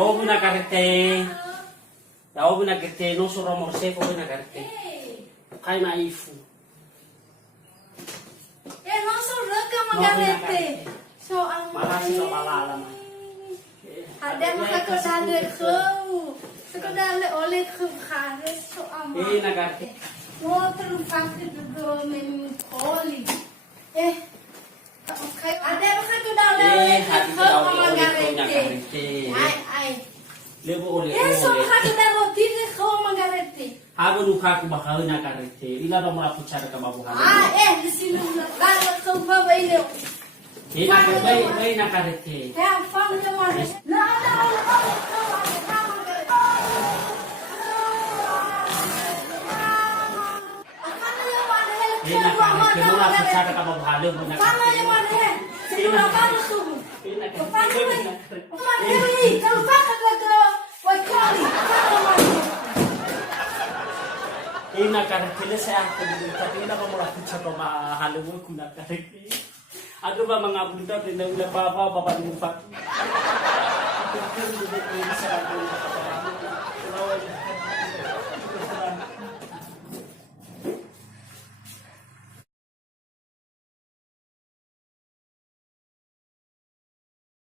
Kau guna karete. Kau guna karete no soro morse kau guna karete. Kai na ifu. No soro ka magarete. So ang Makasih no malala man. Ada makakadali ko. Sakadali oleh ko khare so am. Na karete. No terufak do men koli. Okay. Ada makakadali ko magarete. Ay. Lebo oleh. So makakadali dili ko magarete. Hago luka ko baka na karete. Ila na mula pucara ka mabuhay. Di sini bala ko ba bailo. Bay na karete. Kaya fang naman. Na karete mula pucara ka mabuhay mo na karete. Na karete saya akan tapi na ko mula pucara ka mahalo mo ko na karete. Ano ba mga bunda din na baba baba ng pat. Ito din sa